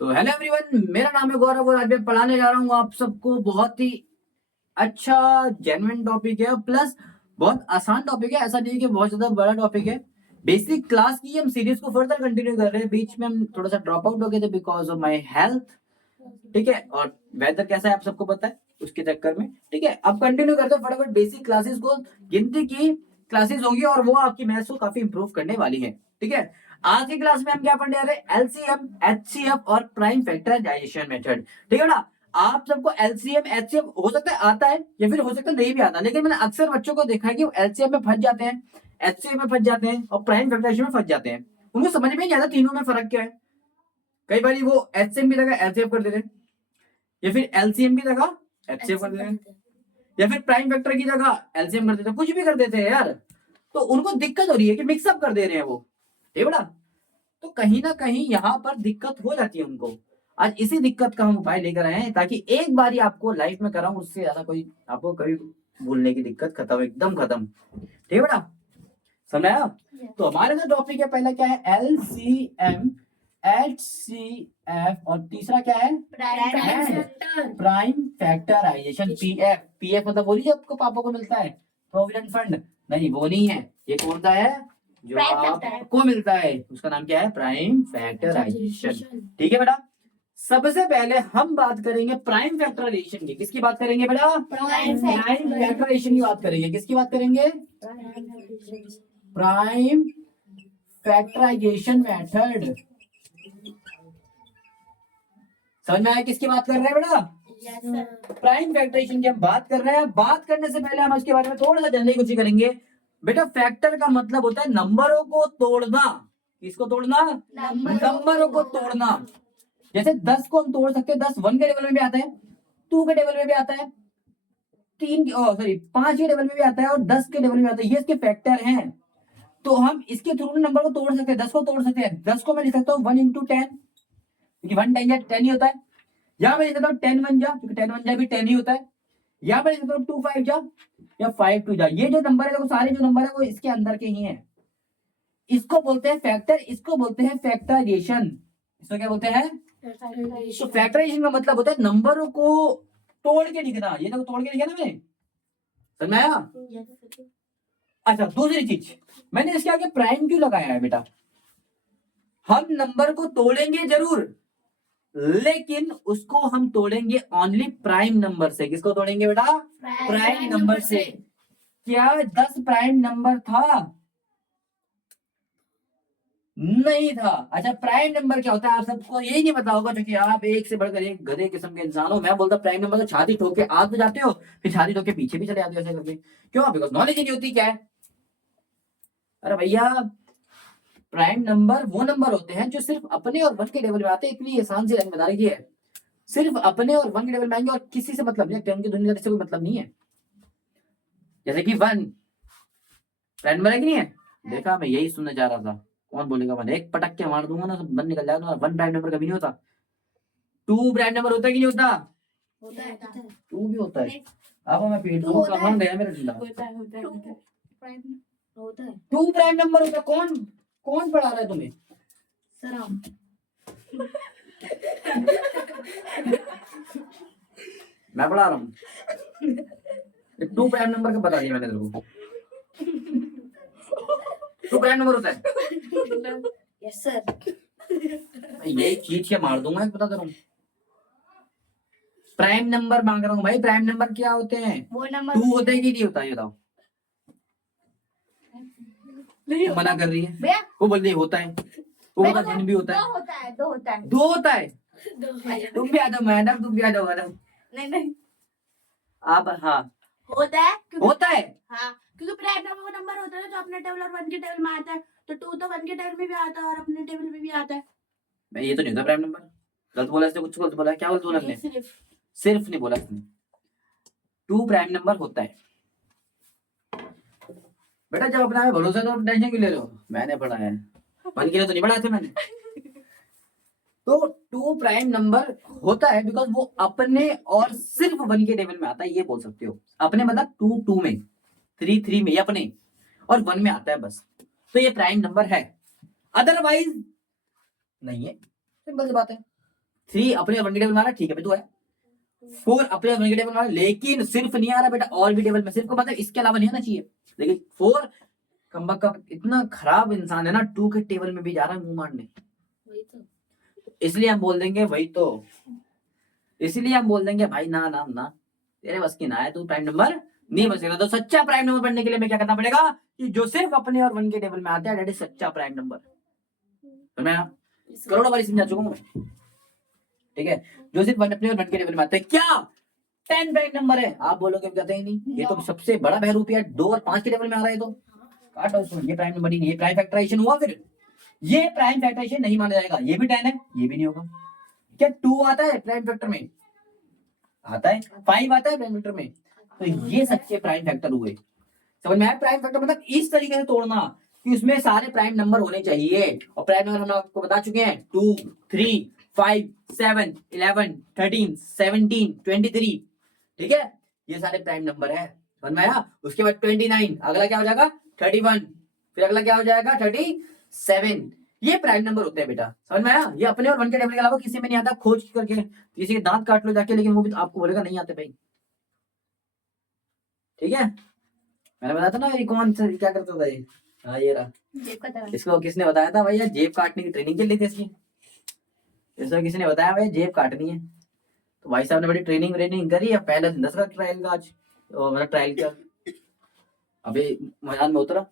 तो hello everyone, मेरा नाम है गौरव और आज मैं पढ़ाने जा रहा हूँ आप सबको बहुत ही अच्छा जेन्युइन टॉपिक है, प्लस बहुत आसान टॉपिक है। ऐसा नहीं है कि बहुत ज्यादा बड़ा टॉपिक है। बेसिक क्लास की हम सीरीज को फर्दर कंटिन्यू कर रहे हैं। बीच में हम थोड़ा सा ड्रॉप आउट हो गए थे बिकॉज ऑफ माई हेल्थ। ठीक है, और वेदर कैसा है आप सबको पता है, उसके चक्कर में। ठीक है, अब कंटिन्यू करते हैं फटाफट बेसिक क्लासेस को। गिनती की क्लासेस होगी और वो आपकी मैथ्स को काफी इंप्रूव करने वाली है। ठीक है, आज की क्लास में हम क्या पढ़ने जा रहे हैं? एलसीएम, एचसीएफ और प्राइम फैक्टराइजेशन मेथड। ठीक है ना। आप सबको एलसीएम एचसीएफ हो सकता है आता है या फिर हो सकता है नहीं भी आता, लेकिन मैंने अक्सर बच्चों को देखा है कि वो एलसीएम में फंस जाते हैं, एचसीएफ में फंस जाते हैं और प्राइम फैक्टराइजेशन में फंस जाते हैं। उनको समझ में नहीं आता तीनों में फर्क क्या है। कई बार वो एचसीएम की जगह एलसीएफ कर देते हैं, या फिर एलसीएम की जगह एचसीएफ कर देते हैं, या फिर प्राइम फैक्टर की जगह एलसीएम कर देते हैं, कुछ भी कर देते हैं यार। तो उनको दिक्कत हो रही है कि मिक्सअप कर दे रहे हैं वो। ये बड़ा, तो कहीं ना कहीं यहाँ पर दिक्कत हो जाती है उनको। आज इसी दिक्कत का हम उपाय लेकर आए हैं ताकि एक बार ही आपको लाइफ में कराऊं, उससे ज्यादा कोई आपको कभी भूलने की दिक्कत खत्म, एकदम खत्म। ठीक है बेटा, समझाया? तो हमारे जो टॉपिक है पहला क्या है? एलसीएम, एचसीएफ और तीसरा क्या है? Prime factorisation. पीएफ, पीएफ मतलब वो नहीं जो आपको पापा को मिलता है, प्रोविडेंट फंड। नहीं, वो नहीं है। ये कौन सा है जो आपको मिलता है? उसका नाम क्या है? Prime factorization. ठीक है बेटा, सबसे पहले हम बात करेंगे प्राइम फैक्टराइजेशन की। किसकी बात करेंगे बेटा? प्राइम फैक्टराइजेशन की बात करेंगे। किसकी बात करेंगे? Prime factorization method. समझ में आया किसकी बात कर रहे हैं बेटा? प्राइम फैक्टराइजेशन की हम बात कर रहे हैं। बात करने से पहले हम इसके बारे में थोड़ा सा जानने की कोशिश करेंगे। बेटा, फैक्टर का मतलब होता है नंबरों को तोड़ना। किसको तोड़ना? नंबरों को तोड़ना। जैसे 10 को हम तोड़ सकते हैं। 10 1 के टेबल में भी आता है, 2 के टेबल में भी आता है, 5 के टेबल में भी आता है और 10 के टेबल में आता है। ये इसके फैक्टर हैं। तो हम इसके थ्रू नंबर को तोड़ सकते हैं, 10 को तोड़ सकते हैं। 10 को मैं लिख सकता हूँ 1 इंटू 10, क्योंकि 1 10 10 ही होता है। या मैं लिख सकता हूँ 10 1 जा, क्योंकि 10 1 जा भी 10 ही होता है। या मैं लिख सकता हूँ 2 5 जा या 5 2 जा। ये जो नंबर है, देखो सारे जो नंबर है वो इसके अंदर के ही हैं। इसको बोलते हैं फैक्टर, इसको बोलते हैं फैक्टराइजेशन। इसको क्या बोलते हैं? तो फैक्टराइजेशन का मतलब होता है नंबरों को तोड़ के लिखना। ये देखो तोड़ के लिखा ना मैंने, समझ में आया? अच्छा, दूसरी चीज, मैंने इसके आगे प्राइम क्यों लगाया है बेटा? हम नंबर को तोड़ेंगे जरूर, लेकिन उसको हम तोड़ेंगे ओनली प्राइम नंबर से। किसको तोड़ेंगे बेटा? प्राइम नंबर से। क्या 10 प्राइम नंबर था? नहीं था। अच्छा, प्राइम नंबर क्या होता है आप सबको यही नहीं पता होगा, क्योंकि आप एक से बढ़कर एक गधे किस्म के इंसान हो। मैं बोलता प्राइम नंबर तो छाती ठोक के आग तो जाते हो, फिर छाती ठोक के पीछे भी चले जाते हो ऐसे करके। क्यों? बिकॉज नॉलेज ही नहीं होती क्या है। अरे भैया, प्राइम नंबर वो नंबर होते हैं जो सिर्फ अपने और वन के टेबल में आते हैं। इतनी आसान सी लाइन बता रही है, सिर्फ अपने और वन के टेबल में आएंगे और किसी से मतलब नहीं है, टेन की दुनिया से कोई मतलब नहीं है। जैसे कि 1 प्राइम नंबर है कि नहीं है? देखा, मैं यही सुनने जा रहा था। कौन बोलेगा 1? एक पटक के मार दूंगा ना, सब बंद निकल जाएगा। 1 प्राइम नंबर कभी नहीं होता। 2 प्राइम नंबर होता है कि नहीं होता? होता है। 2 भी होता है। अब मैं पेट को कहाँ गया मेरा जिंदा? होता है। 2 प्राइम नंबर होता है। कौन कौन पढ़ा रहा है तुम्हें? सर हम मैं पढ़ा रहा हूँ। 2 प्राइम नंबर का बता दिया मैंने तेरे को। 2 प्राइम नंबर होता है। Yes sir. ये खींच के मार दूंगा, बता दे रहा हूँ। प्राइम नंबर मांग रहा हूँ भाई। प्राइम नंबर क्या होते हैं? वो नंबर 2 होता है कि नहीं होता? ये बताओ। नहीं मना कर रही है भैया। वो, बोल रही है होता है। वो बता दिन भी होता है। 2 होता है। 2 होता है। 2 होता है। तुम भी आ जाओ मैडम, तुम भी आ जाओ मैडम। नहीं आप हाँ होता है होता है। हाँ, क्योंकि प्राइम नंबर वो नंबर होता है जो अपने टेबल और 1 के टेबल में आता है। तो 2 तो 1 के टेबल में भी आता है और अपने टेबल में भी आता है। मैं ये तो नहीं होता प्राइम नंबर। गलत बोला इसने, कुछ गलत बोला। क्या गलत बोला इसने? सिर्फ नहीं बोला इसने। 2 प्राइम नंबर होता है। बेटा जब अपना भरोसा तो टेंशन क्यों ले लो? मैंने पढ़ा है, 1 के लिए तो नहीं पढ़ा थे मैंने। तो 2 प्राइम नंबर होता है बिकॉज वो अपने और सिर्फ 1 के टेबल में आता है। ये बोल सकते हो। अपने मतलब 2 2 में, 3 3 में, ये अपने और 1 में आता है बस। तो ये प्राइम नंबर है, अदरवाइज नहीं है। सिंपल सी बात है। 3 अपने वन के टेबल में आ रहा है, ठीक है तो है। 4 अपने वन के टेबल में आ रहा है, लेकिन सिर्फ नहीं आ रहा बेटा, और भी टेबल में, सिर्फ को मतलब इसके अलावा नहीं आना चाहिए। लेकिन 4 कम्बक का इतना खराब इंसान है ना, 2 के टेबल में भी जा रहा है मुंह मारने। इसलिए हम बोल देंगे भाई, तो इसलिए हम बोल देंगे भाई ना ना ना, तेरे बस की ना है, तू प्राइम नंबर नहीं बन सकता। तो सच्चा प्राइम नंबर बनने के लिए हमें क्या करना पड़ेगा कि जो सिर्फ अपने और वन के टेबल में आता है, दैट इज सच्चा प्राइम नंबर। समझ में आया? करोड़ों बार समझा चुका हूं मैं, ठीक है। जो सिर्फ अपने और वन के टेबल में आता है, क्या 10 प्राइम नंबर है? आप बोलोगे कहते ही नहीं, ये तो सबसे बड़ा बहरूपी है, 2 और 5 के टेबल में आ रहा है, तो काटो इसको, ये प्राइम नंबर ही नहीं, ये प्राइम फैक्टराइजेशन हुआ। फिर ये प्राइम फैक्टराइजेशन नहीं माना जाएगा, ये भी 10 है, ये भी नहीं होगा। क्या 2 आता है प्राइम फैक्टर में? आता है। 5 आता है प्राइम फैक्टर में, तो ये सच्चे प्राइम फैक्टर हुए। समझ में आया? प्राइम फैक्टर मतलब इस तरीके से तोड़ना कि उसमें सारे प्राइम नंबर होने चाहिए। और प्राइम नंबर हम आपको बता चुके हैं, 2, 3, 5, 7, 11, 13, 17, 23, ठीक है, ये सारे प्राइम नंबर है। समझ में आया? उसके बाद 29, अगला क्या हो जाएगा 31, फिर अगला क्या हो जाएगा 37, ये प्राइम नंबर होते हैं बेटा। समझ में आया? ये अपने और वन के टेबल के अलावा किसी में नहीं आता, खोज करके किसी के दांत काट लो जाके, लेकिन वो भी आपको बोलेगा नहीं आते भाई, ठीक है। मैंने बताया था ना ये कौन सा क्या करता था ये, हाँ ये रहा। इसको किसने बताया था भैया? जेब काटने की ट्रेनिंग चल रही थी इसकी, इसको किसी ने बताया भाई जेब काटनी है, तो भाई साहब ने बड़ी ट्रेनिंग करी है। पहले 10 का ट्रायल का आज, मतलब ट्रायल का, अभी मैदान में उतरा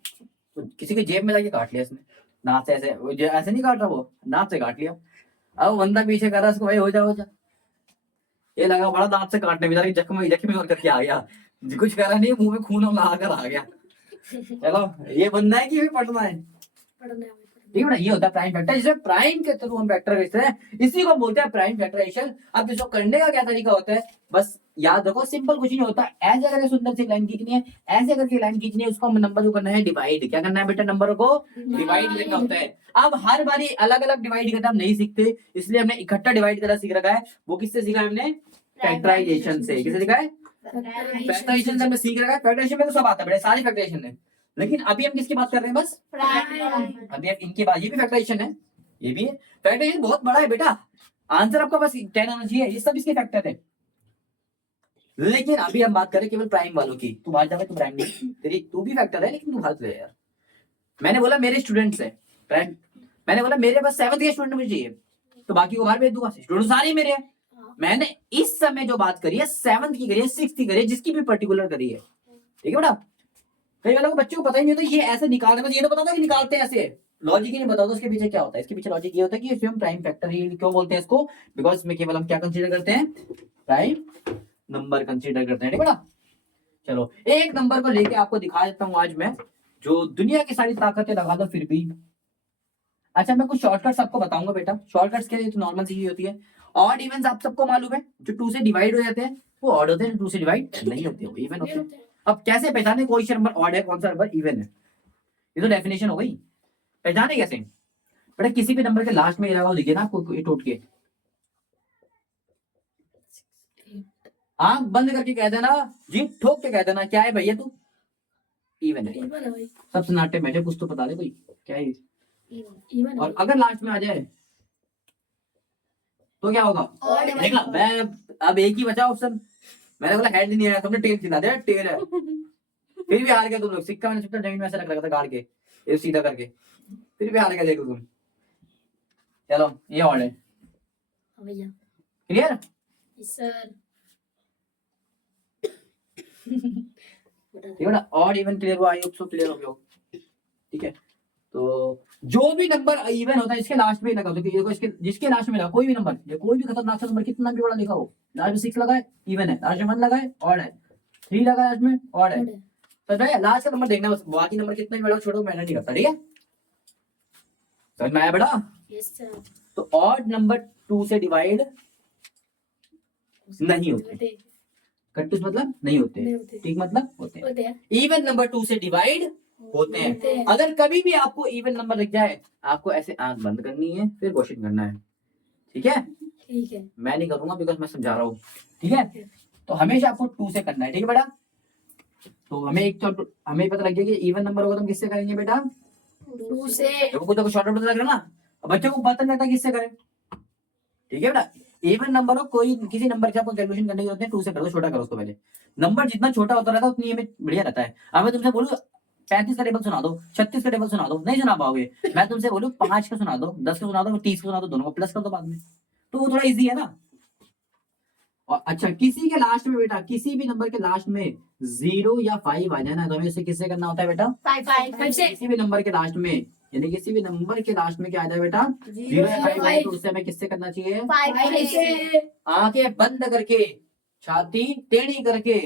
तो किसी की जेब में जाके काट लिया इसने, दांत से। ऐसे ऐसे नहीं काट रहा, वो दांत से काट लिया। अब बंदा पीछे कर रहा है इसको, भाई हो जा। ये लगा बड़ा दांत से काटने, बेचारा जख्मी और करके आ गया, कुछ करा नहीं, मुंह में खून लगा कर आ गया। चलो ये बनना है कि ये भी पढ़ना है, ठीक है बेटा। ये होता है प्राइम फैक्टर, जिसे प्राइम के थ्रू हम फैक्टर करते हैं, इसी को बोलते हैं प्राइम फैक्टराइजेशन। अब इसको करने का क्या तरीका होता है, बस याद रखो, सिंपल कुछ नहीं होता। ऐसे अगर सुंदर सी लाइन खींचनी है, ऐसे करके लाइन खींचनी है, उसको हम नंबर को करना है डिवाइड। क्या करना है बेटा? नंबर को डिवाइड करना होता है। अब हर बारी अलग अलग डिवाइड करना हम नहीं सीखते, इसलिए हमने इकट्ठा डिवाइड करना सीख रखा है। वो किससे सीखा है हमने? फैक्टराइजेशन से। किससे सीखा है? फैक्टराइजेशन से हमने सीख रखा है। फैक्टराइजेशन में तो सब आता है बेटा, सारे फैक्टराइजेशन है, लेकिन अभी हम किसकी बात कर रहे हैं? बस अभी हम इनके बाद, ये भी फैक्टराइजेशन है, ये भी है। फैक्टराइजेशन बहुत बड़ा है बेटा, आंसर आपका बस 10 आना चाहिए, ये सब इसके फैक्टर है। लेकिन अभी हम बात करें केवल प्राइम वालों की। तू बाहर जावे, तू प्राइम नहीं, तेरी तू भी फैक्टर है, लेकिन तू बाहर ले यार। मैंने बोला मेरे स्टूडेंट्स है प्राइम, मैंने बोला मेरे बस 7th के स्टूडेंट मुझे चाहिए, तो बाकी को बाहर भेज दूंगा, स्टूडेंट सारे मेरे हैं। मैंने इस समय जो बात करी है 7th की करी है, 6th की करी है, जिसकी भी पर्टिकुलर करी है, ठीक है बेटा। कई वालों को बच्चों को पता ही नहीं होता ये ऐसे निकालते, बस ये तो पता था कि निकालते हैं ऐसे, लॉजिक ही नहीं पता, तो उसके पीछे क्या होता है। इसके पीछे लॉजिक ये होता है कि इसे हम प्राइम फैक्टर ही क्यों बोलते हैं इसको, बिकॉज इसमें केवल हम क्या कंसीडर करते हैं? प्राइम नंबर कंसीडर करते हैं, ठीक बेटा। चलो एक नंबर को लेके आपको दिखा देता हूं आज मैं, जो दुनिया की सारी ताकतें लगा दो फिर भी। अच्छा मैं कुछ शॉर्टकट्स आपको बताऊंगा बेटा। शॉर्टकट्स के लिए तो नॉर्मल सी होती है। ऑड इवन्स आप सबको मालूम है, जो 2 से डिवाइड हो जाते हैं वो ऑड होते हैं, 2 से डिवाइड नहीं होते, वो इवन होते हैं। अब कैसे पहचाने कौन सा नंबर ऑड है, कौन सा नंबर इवन है? ये तो डेफिनेशन हो गई। पहचाने कैसे बेटा? किसी भी नंबर के लास्ट में ये लगा दिखे ना आपको, ये टूट के, आंख बंद करके कह देना जी, ठोक के कह देना क्या है भैया तू? इवन है। सब सन्नाटे बैठे, कुछ तो बता दे कोई क्या है। और अगर लास्ट में आ जाए तो क्या होगा? देख ला, मैं अब एक ही बचा ऑप्शन, मैंने बोला हेड नहीं आया, तुमने टेल खिला दिया, टेल है। फिर भी हार गए तुम लोग। सिक्का मैंने चुपचाप जमीन में ऐसे रख रखा था गाड़ के, ये सीधा करके, फिर भी हार गए, देखो तुम। चलो ये ऑड है, क्लियर? ठीक है, ऑड इवन क्लियर हुआ, आई होप सो क्लियर हो गया हो, ठीक है। तो जो भी नंबर इवन होता है इसके लास्ट में लगा दो, देखो इसके जिसके लास्ट में लगा कोई भी नंबर, ये कोई भी खतरनाक सा नंबर कितना भी बड़ा लिखा हो, लास्ट में 6 लगा है इवन है, लास्ट में 1 लगा है ऑड है, 3 लगा है लास्ट में ऑड है। तो भाई लास्ट का नंबर देखना, बस बाकी नंबर कितना भी बड़ा छोड़ो मैंने नहीं करता, ठीक है। समझ में आया बेटा? Yes sir. तो ऑड नंबर 2 से डिवाइड नहीं होते, कट्टूस मतलब नहीं होते, ठीक मतलब होते हैं। इवन नंबर 2 से डिवाइड होते हैं। अगर कभी भी आपको इवन नंबर लिख जाए, आपको ऐसे आंख बंद करनी है, फिर क्वेश्चन करना है, ठीक है? ठीक है। मैं नहीं करूंगा बिकॉज मैं समझा रहा हूँ, ठीक है। तो हमेशा आपको 2 से करना है, ठीक है बेटा। तो हमें एक तो हमें पता लग गया कि इवन नंबर होगा तो हम किससे करेंगे बेटा? 2 से। देखो कुछ तो शॉर्ट पता लग रहा है ना, अब बच्चों को पता नहीं लगता किससे करें, ठीक है बेटा। इवन नंबर हो, कोई किसी नंबर की आपको कैलकुलेशन करने की जरूरत है, 2 से कर दो, छोटा करो उसको पहले। नंबर जितना छोटा होता रहता है उतनी ये बढ़िया रहता है। अब मैं तुमसे बोलूँ 35 का टेबल सुना दो, 36 का टेबल सुना दो, नहीं सुना पाओगे। मैं तुमसे बोलूँ 5 का सुना दो, 10 का सुना दो, 30 का सुना दो, दोनों को प्लस कर दो बाद में, तो वो थोड़ा इजी है ना। और अच्छा, किसी के लास्ट में बेटा, किसी भी नंबर के लास्ट में 0 या 5 आ जाए ना, तो हमें इसे किससे करना होता है बेटा? 5 से किसी भी नंबर के लास्ट में, यानी किसी भी नंबर के लास्ट में क्या आ जाए बेटा? 0 या 5 आए तो उससे हमें किससे करना चाहिए? 5 से आंखें बंद करके, छाती टेढ़ी करके,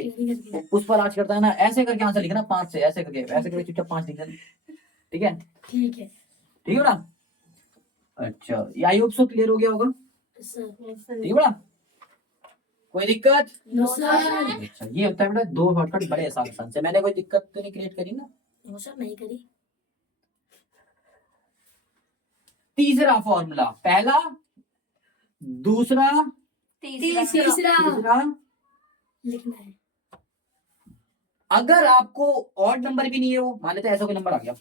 पुष्पराज करता है ना, ऐसे करके आंसर लिखना 5 से, ऐसे करके, ऐसे करके चुपचाप 5 लिख देना। ठीक है, ठीक है ठीक है बेटा। अच्छा, ये आई होप सो क्लियर हो गया होगा। ठीक है बेटा, कोई दिक्कत? नो सर अच्छा, ये होता है बेटा 2 शॉर्टकट बड़े आसान से। मैंने कोई दिक्कत तो नहीं क्रिएट करी ना? नो सर नहीं करी। तीसरा फॉर्मूला, पहला, दूसरा, तीसरा तीसरा। लिखना है। अगर आपको ऑड नंबर भी नहीं है, वो मान लेते हैं ऐसा कोई नंबर आ गया,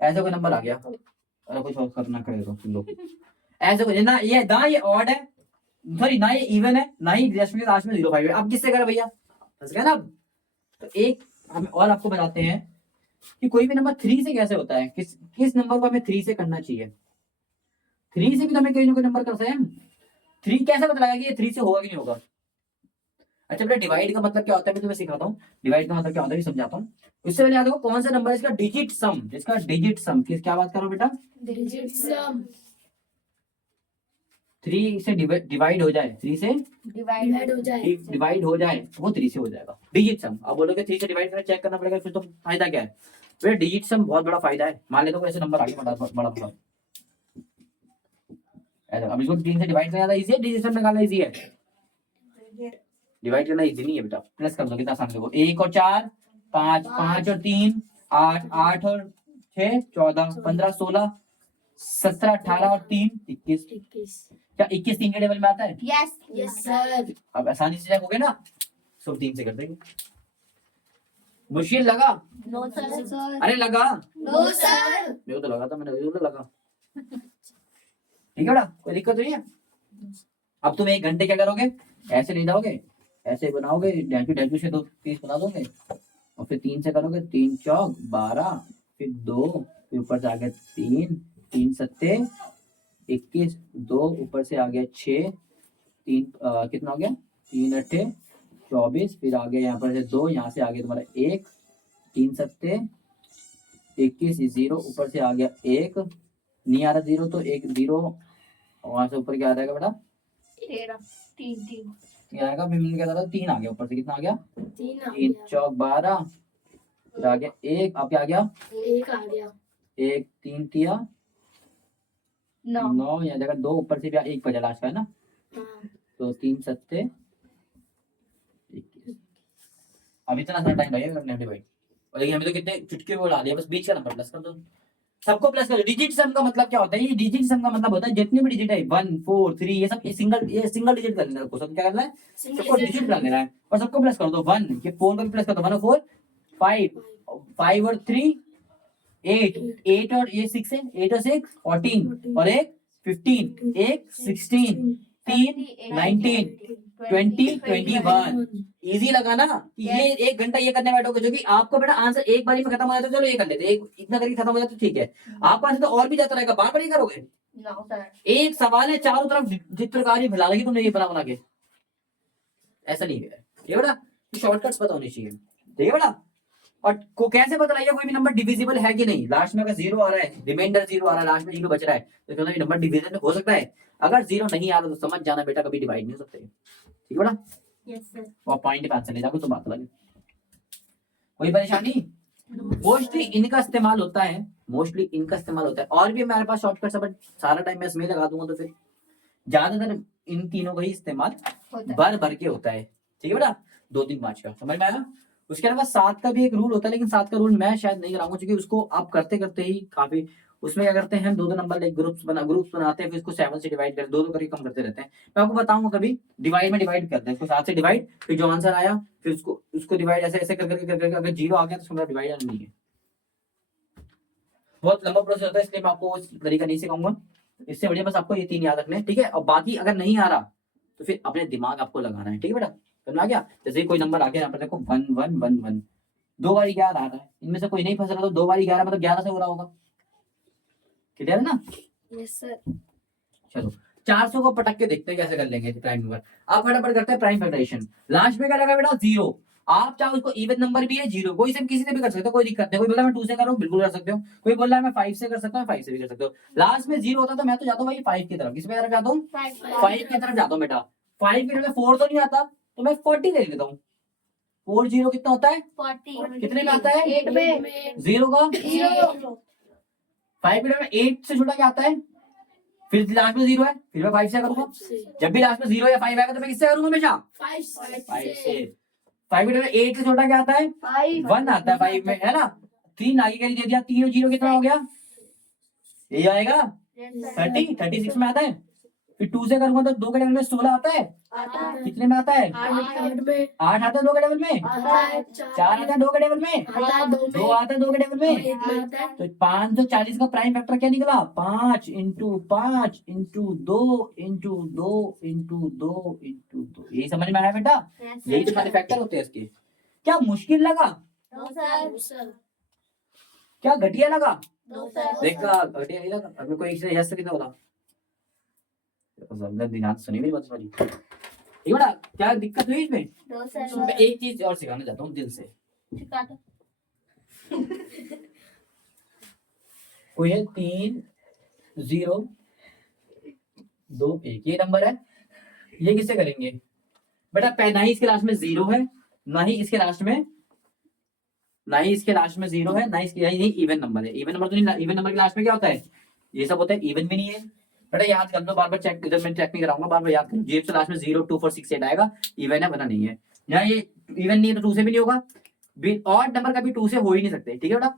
ऐसा कोई नंबर आ गया, अरे कुछ और करना करेगा तुम लोग, ऐसे कोई ना, ये ना ये ऑड है, सॉरी ना ये इवन है, ना ही रेस्ट में लास्ट में 0 5 है। अब किससे करें भैया? फंस गया ना। अब तो एक हम और आपको बताते हैं कि कोई भी नंबर 3 से कैसे होता है, किस नंबर को हमें 3 से करना चाहिए। 3 से भी तो हमें कोई ना कोई नंबर कर सकते हैं। 3 कैसे पता लगा कि ये 3 से होगा कि नहीं होगा? अच्छा बेटा, डिवाइड का मतलब क्या होता है मैं तुम्हें सिखाता हूँ। डिवाइड का मतलब क्या होता है समझाता हूँ। इससे पहले याद रखो कौन सा नंबर है इसका डिजिट सम, इसका डिजिट सम, किस क्या बात करो बेटा? डिजिट सम 3 से डिवाइड हो जाए, 3 से डिवाइड हो जाए डिवाइड हो जाए, वो 3 से हो जाएगा डिजिट सम। अब बोलोगे 3 से डिवाइड करके चेक करना पड़ेगा, फिर तो फायदा क्या है? फिर डिजिट सम बहुत बड़ा फायदा है। मान लेते हो ऐसे नंबर आगे बड़ा बड़ा ऐसा, अब इसको 3 से डिवाइड करना ज्यादा इजी है, डिजिट सम निकालना इजी है? डिवाइड करना इजी नहीं है बेटा, प्लस कर दो, कितना आसान देखो, 1 और 4 5, 5 और 3 8, 8 और 6 14, 15 16 17 18 और 3 21। 21 क्या 21 3 के टेबल में आता है? यस यस सर अब आसानी से चेक हो गया ना, सब 3 से कर देंगे। मुश्किल लगा? नो सर अरे लगा, नो सर मेरे को तो लगा था, मैंने तो लगा। ठीक है बेटा, कोई दिक्कत नहीं है। अब तुम 1 घंटे क्या करोगे, ऐसे ले जाओगे, ऐसे बनाओगे, डैजू से 2 पीस बना दोगे, और फिर 3 से करोगे, 3 चौक 12, फिर 2, फिर ऊपर से आ गया 3, 3 सत्ते 21, 2 ऊपर से आ गया 6, 3 कितना हो गया, 3 अट्ठे 24, फिर आ गया यहाँ पर से 2, यहाँ से आ गया तुम्हारा 1, 3 सत्ते 21, 0 ऊपर से आ गया 1, नहीं आ रहा 0 तो 1 0, वहां से ऊपर क्या आ जाएगा बेटा? 13 3 ये आएगा, फिर मैंने क्या था 3 आ गया, ऊपर से कितना आ गया? 3 3 चौक 12, फिर आ गया 1, अब क्या आ गया? 1 आ गया 1 3 तिया 9, यहाँ जगह 2 ऊपर से भी 1 बचा लास्ट का है ना, हाँ तो 3 सत्ते 21। अब इतना सारा टाइम लगेगा करने में डिवाइड, और देखिए हमें तो कितने चुटके वो डाल दिया, बस बीच का नंबर प्लस कर दो, सबको प्लस कर दो। डिजिट सम का मतलब क्या होता है? ये डिजिट सम का मतलब होता है जितने भी डिजिट है 1 4 3 ये सब ये सिंगल डिजिट कर लेना है, सब क्या करना है, सबको डिजिट कर लेना है और सबको प्लस कर दो। 1 ये 4 को भी प्लस कर दो, 1 और 4 5, 5 और 3 8, 8 और ये 6 है, 8 और 6 14, और एक 15, एक 16, 3 19 20 21। इजी लगा ना कि ये 1 घंटा ये करने बैठोगे, जो कि आपको बेटा आंसर एक बारी में खत्म हो जाता है, चलो ये कर लेते, एक इतना करके खत्म हो जाता है, ठीक है। आपका आंसर तो और भी जाता रहेगा, बार बार ही करोगे। एक सवाल है, चारों तरफ चित्रकारी फैला लगी तुमने ये बना के, ऐसा नहीं है ये बेटा, शॉर्टकट्स पता होने चाहिए। ठीक है बेटा, और को कैसे पता लगेगा कोई भी नंबर डिविजिबल है कि नहीं? लास्ट में अगर 0 आ रहा है, रिमाइंडर 0 आ रहा है, लास्ट में 0 बच रहा है, तो क्या ये नंबर डिविजन हो सकता है? अगर 0 नहीं आ रहा तो समझ जाना बेटा कभी डिवाइड नहीं हो सकते। ठीक है बेटा, यस सर और पॉइंट पे आंसर ले जाओगे तो बात लगे। कोई परेशानी? मोस्टली इनका इस्तेमाल होता है, मोस्टली इनका इस्तेमाल होता है, और भी हमारे पास शॉर्टकट्स है, बट सारा टाइम मैं इसमें लगा दूंगा तो फिर ज्यादातर इन तीनों का ही इस्तेमाल भर के होता है। ठीक है बेटा, 2 3 5 का समझ में आया? उसके अलावा 7 का भी एक रूल होता है, लेकिन 7 का रूल मैं शायद नहीं कराऊंगा, क्योंकि उसको आप करते करते ही काफी, उसमें क्या करते हैं हम 2 2 नंबर लाइक ग्रुप्स बनाते हैं, फिर उसको 7 से डिवाइड कर 2 2 करके कम करते रहते हैं। मैं आपको बताऊंगा कभी डिवाइड में डिवाइड करते हैं, इसको 7 से डिवाइड, फिर जो आंसर आया फिर उसको डिवाइड ऐसे ऐसे कर करके अगर 0 आ गया तो उसका डिवाइड नहीं है। बहुत लंबा प्रोसेस होता है, इसलिए मैं आपको उस तरीका नहीं सिखाऊंगा। इससे बढ़िया बस आपको ये 3 याद रखने हैं, ठीक है। और बाकी अगर नहीं आ रहा तो फिर अपने दिमाग आपको लगाना है, ठीक है बेटा। समझ आ गया? जैसे कोई नंबर आ गया यहाँ पर देखो 1 1 1 1, 2 बार 11 आ रहा है, इनमें से कोई नहीं फंस रहा तो 2 बार 11 मतलब 11 से हो रहा होगा। क्लियर है ना? Yes sir. चलो 400 को पटक के देखते हैं कैसे कर लेंगे प्राइम नंबर। अब फटाफट करते हैं प्राइम फैक्टराइजेशन। लास्ट में क्या लगा बेटा? 0। आप चाहो इसको इवन नंबर भी है 0, कोई से किसी से भी कर सकते हो, कोई दिक्कत नहीं। कोई बोला मैं 2 से करूं, बिल्कुल कर सकते हो। कोई बोल रहा है मैं 5 से कर सकता हूं, 5 से भी कर सकते हो। लास्ट में 0 होता तो मैं तो जाता हूं भाई 5 की तरफ। किसमें तरफ जाता हूं? 5 की तरफ जाता हूं बेटा। 5 की तरफ 4 तो नहीं आता, तो मैं 40 ले लेता हूं। 4 0 कितना होता है? 40 कितने में आता है? 8 में 0 का 0 5 की तरफ में 8 से छोटा क्या आता है? फिर लास्ट में 0 है, फिर मैं 5 से करूंगा। जब भी लास्ट में 0 या 5 आएगा तो मैं किससे करूंगा हमेशा? 5 से। 5 की तरफ 8 से छोटा क्या आता है? 1 आता है 5 में, है ना। 3 आगे का दे दिया, 3 और 0 कितना हो गया? ये आएगा 30, 36 में आता है। फिर 2 से करूंगा तो 2 के टेबल में 16 आता है। कितने में आता है? 8 आता है 2 के टेबल में। 4 आता है 2 के टेबल में। 2 आता है 2 के टेबल में। तो 540 का प्राइम फैक्टर क्या निकला? 5 into 5 into 2 into 2 into 2 into 2। यही समझ में आया बेटा? यही तो सारे फैक्टर होते हैं इसके। क्या मुश्किल लगा? क्या घटिया लगा? देखा घटिया नहीं लगा। अब मेरे को एक से यस कितना बोला? ध्यान सुनी मेरी बात सारी। ये बड़ा क्या दिक्कत हुई इसमें? मैं एक चीज और सिखाना चाहता हूँ दिल से। कोई है 3 0 2 1, ये नंबर है। ये किससे करेंगे बेटा? ना ही इसके लास्ट में 0 है, ना ही इसके लास्ट में 0 है, ना इसके यही इवन नंबर है। इवन नंबर तो नहीं, इवन नंबर के लास्ट में क्या होता है? ये सब होता है, इवन भी नहीं है बेटा। याद कर लो, बार बार चेक, इधर मैं चेक नहीं कराऊंगा, बार बार याद करो। जेब से लास्ट में 0 2 4 6 8 आएगा, इवन है, बना नहीं है। यहाँ ये इवन नहीं है तो 2 से भी नहीं होगा। ऑड नंबर का भी 2 से हो ही नहीं सकते, ठीक है बेटा।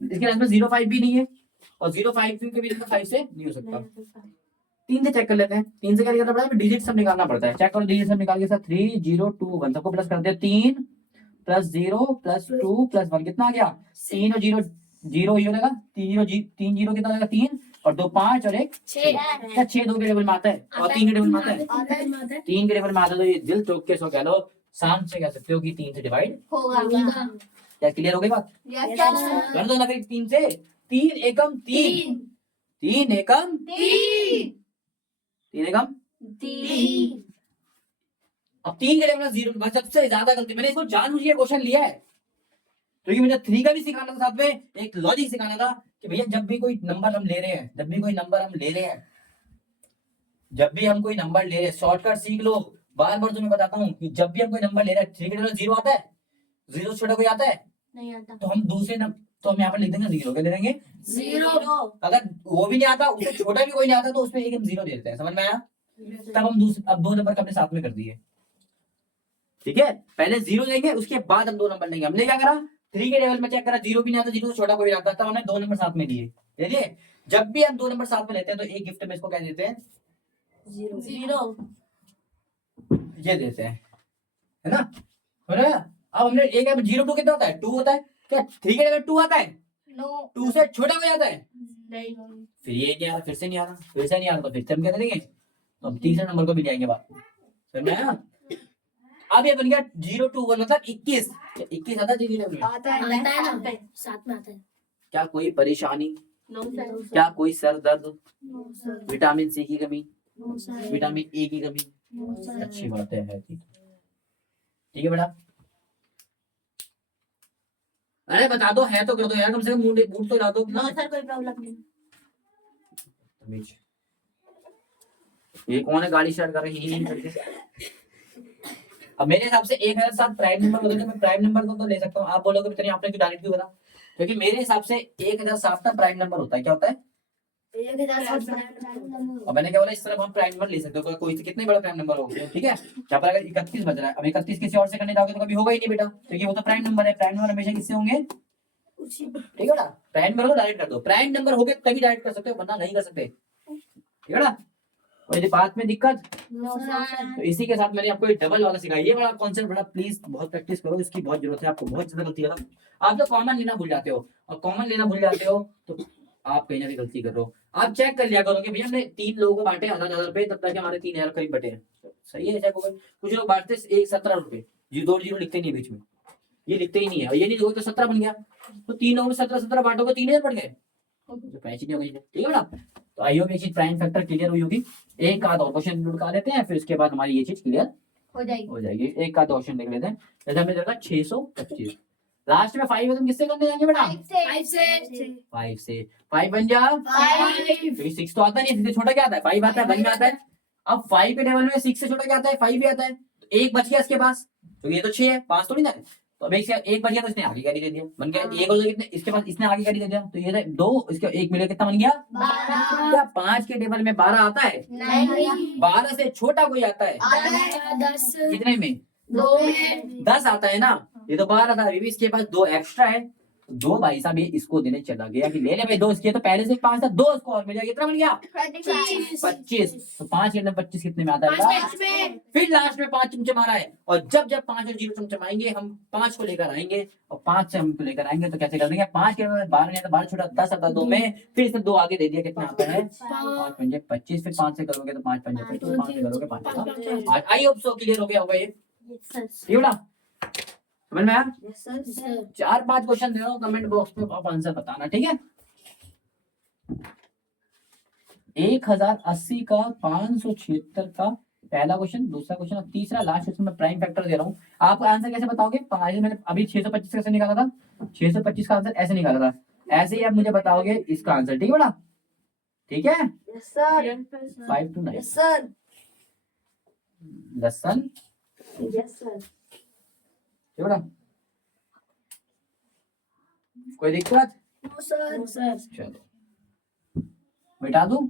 इसके लास्ट में 0 5 भी नहीं है, और 0 5 के भी 5 से नहीं हो सकता। 3 से चेक कर लेते हैं। 3 से क्या करना पड़ता है? डिजिट सब निकालना पड़ता है। चेक करो, डिजिट सब निकाल के साथ 3 0 2 1 सबको प्लस कर दिया। 3 प्लस 0 प्लस 2 प्लस 1 कितना आ गया? 3 और 0 0 ही हो जाएगा। 3 0 कितना आएगा? 3 और 2 5 और 1 6। क्या 6 2 के टेबल में आता है और 3 के टेबल में आता है? 3 के टेबल में आता है तो ये दिल चौक के सो कह लो, शान से कह सकते हो कि 3 से डिवाइड होगा। क्या क्लियर हो गई बात? कर दो ना फिर 3 से। 3 एकम 3 3 एकम 3 एकम। अब 3 के टेबल में 0 बस सबसे ज्यादा गलती मैंने इसको जानबूझ के क्वेश्चन लिया है, क्योंकि मुझे 3 का भी सिखाना था, साथ में एक लॉजिक सिखाना था कि भैया जब भी कोई नंबर हम ले रहे हैं, जब भी कोई नंबर ले रहे हैं, शॉर्टकट सीख लो। बार बार तुम्हें बताता हूँ कि जब भी हम कोई नंबर ले रहे हैं, 3 के टेबल में 0 आता है, 0 से छोटा कोई आता है नहीं आता। तो हम दूसरे तो हम यहाँ पर लिख देंगे 0 के, ले देंगे 0। अगर वो भी नहीं आता, उससे छोटा भी कोई नहीं आता तो उसमें एक हम 0 दे देते हैं। समझ में आया? तब हम अब 2 नंबर अपने साथ में कर दिए, ठीक है। पहले 0 लेंगे, उसके बाद हम 2 नंबर लेंगे। हमने क्या करा? 3 के टेबल में चेक करा, 0 भी नहीं आता, 0 से छोटा कोई नहीं आता, तब हमने 2 नंबर साथ में लिए। देखिए जब भी हम 2 नंबर साथ में लेते हैं तो एक गिफ्ट में इसको क्या देते हैं? 0 ये देते हैं, है ना? हो रहा है? अब हमने एक 0 2 कितना होता है? 2 होता है। क्या 3 के टेबल 2 आता है? 2 से छोटा कोई आता है? नहीं। फिर ये नहीं आ रहा, फिर से नहीं आ रहा, फिर से नहीं आ रहा, तो फिर से हम क्या करेंगे? तो हम तीसरे नंबर को भी ले आएंगे बात। समझ में आया? अब ये बन गया 0 2 1 मतलब 21। 21 आता है 3 के टेबल में? आता है ना, साथ में आता है। क्या कोई परेशानी? क्या कोई सर दर्द? विटामिन सी की कमी? विटामिन ए की कमी? अच्छी बात है, ठीक है बेटा। अरे बता दो, है तो कर दो यार, कम से कम मूड तो ला दो। नो सर, कोई प्रॉब्लम नहीं। ये कौन है गाड़ी स्टार्ट कर रही है? अब मेरे हिसाब से 1007 प्राइम नंबर होते हैं, मैं प्राइम नंबर को तो ले सकता हूँ। आप बोलोगे इतनी आपने क्यों डायरेक्ट क्यों करा? क्योंकि मेरे हिसाब से 1007 का प्राइम नंबर होता है। क्या होता है? 1007। अब मैंने क्या बोला, इस तरफ हम प्राइम नंबर ले सकते हो, कोई कितने बड़ा प्राइम नंबर होगा, ठीक है। यहाँ पर अगर 31 बज रहा है, अब 31 किसी और से करने जाओगे तो कभी होगा ही नहीं बेटा, क्योंकि वो तो प्राइम नंबर है। प्राइम नंबर हमेशा किससे होंगे? ठीक है बेटा। प्राइम नंबर को डायरेक्ट कर दो, प्राइम नंबर हो गए तभी डायरेक्ट कर सकते हो, वरना नहीं कर सकते, ठीक है बेटा। और यदि बात में दिक्कत नो सर। तो इसी के साथ मैंने आपको ये डबल वाला सिखाया। ये वाला कॉन्सेप्ट बड़ा प्लीज बहुत प्रैक्टिस करो, इसकी बहुत जरूरत है आपको। बहुत ज्यादा गलती है ना, आप तो कॉमन लेना भूल जाते हो, और कॉमन लेना भूल जाते हो तो आप कहीं ना कहीं गलती कर रहे हो। आप चेक कर लिया करो कि भैया हमने 3 लोगों को बांटे 1000 रुपए, तब तक हमारे 3000 करीब बटे हैं। सही है, चेक होगा। कुछ लोग बांटते 17 रुपए, 2 जीरो लिखते नहीं बीच में, ये लिखते ही नहीं है, और ये नहीं देखो तो 17 बन गया। तो 3 लोगों में 17 बांटोगे 3000 बढ़ गए, तो पैसे नहीं हो गए। ठीक है ना। तो आई होप ये चीज प्राइम फैक्टर क्लियर हुई होगी। एक आध और क्वेश्चन लुढ़का लेते हैं, फिर उसके बाद हमारी ये चीज क्लियर हो जाएगी। एक आध क्वेश्चन देख लेते हैं। जैसे हमने देखा 625, लास्ट में 5 हम किससे करने जाएंगे बेटा? 5 से 5 बन जा 6 तो आता नहीं है, सीधे छोटा क्या आता है? 5 आता है, 1 में आता है। अब 5 के टेबल में 6 से छोटा क्या आता है? 5 भी आता है। तो एक बच गया इसके पास, तो ये तो 6 है, 5 थोड़ी ना है। तो अब एक बच गया, तो इसने आगे कैरी दे दिया, बन गया एक हो गया कितने इसके पास, इसने आगे कैरी दे दिया, तो ये 2 इसके एक मिले कितना बन गया? 12। क्या 5 के टेबल में 12 आता है? नहीं। 12 से छोटा कोई आता है? 10। कितने में? 2 में 10 आता है ना। ये तो 12 था, अभी भी इसके पास 2 एक्स्ट्रा है। 2 भाई साहब ये इसको देने चला गया कि ले ले भाई 2, इसके तो पहले से 5 था, 2 इसको और मिल गया, कितना बन गया? 25। तो 5 के अंदर 25 कितने में आता है? फिर लास्ट में 5 चमचे मारा है, और जब 5 और 0 चमचमाएंगे हम 5 को लेकर आएंगे, और 5 से हम लेकर आएंगे तो कैसे कर देंगे? 5 के 12 नहीं आता, 12 छोटा 10 आता है 2 में, फिर इसने 2 आगे दे दिया, कितना आता है? 5 पंजे 25, फिर 5 से करोगे तो 5 पंजे 25, 5 से करोगे 5। आई होप सो क्लियर हो गया होगा ये। ये बड़ा समझ में आया? 4-5 क्वेश्चन दे रहा हूँ, कमेंट बॉक्स में आप आंसर बताना, ठीक है? 1080 का 576 का पहला क्वेश्चन, दूसरा क्वेश्चन, और तीसरा लास्ट क्वेश्चन में प्राइम फैक्टर दे रहा हूँ। आप आंसर कैसे बताओगे? मैंने अभी 625 कैसे निकाला था? 625 का आंसर ऐसे निकाला था, ऐसे ही आप मुझे बताओगे इसका आंसर। ठीक है बेटा? ठीक है। 5 to 9 लसन, बेटा कोई दिक्कत? चलो बेटा दूं।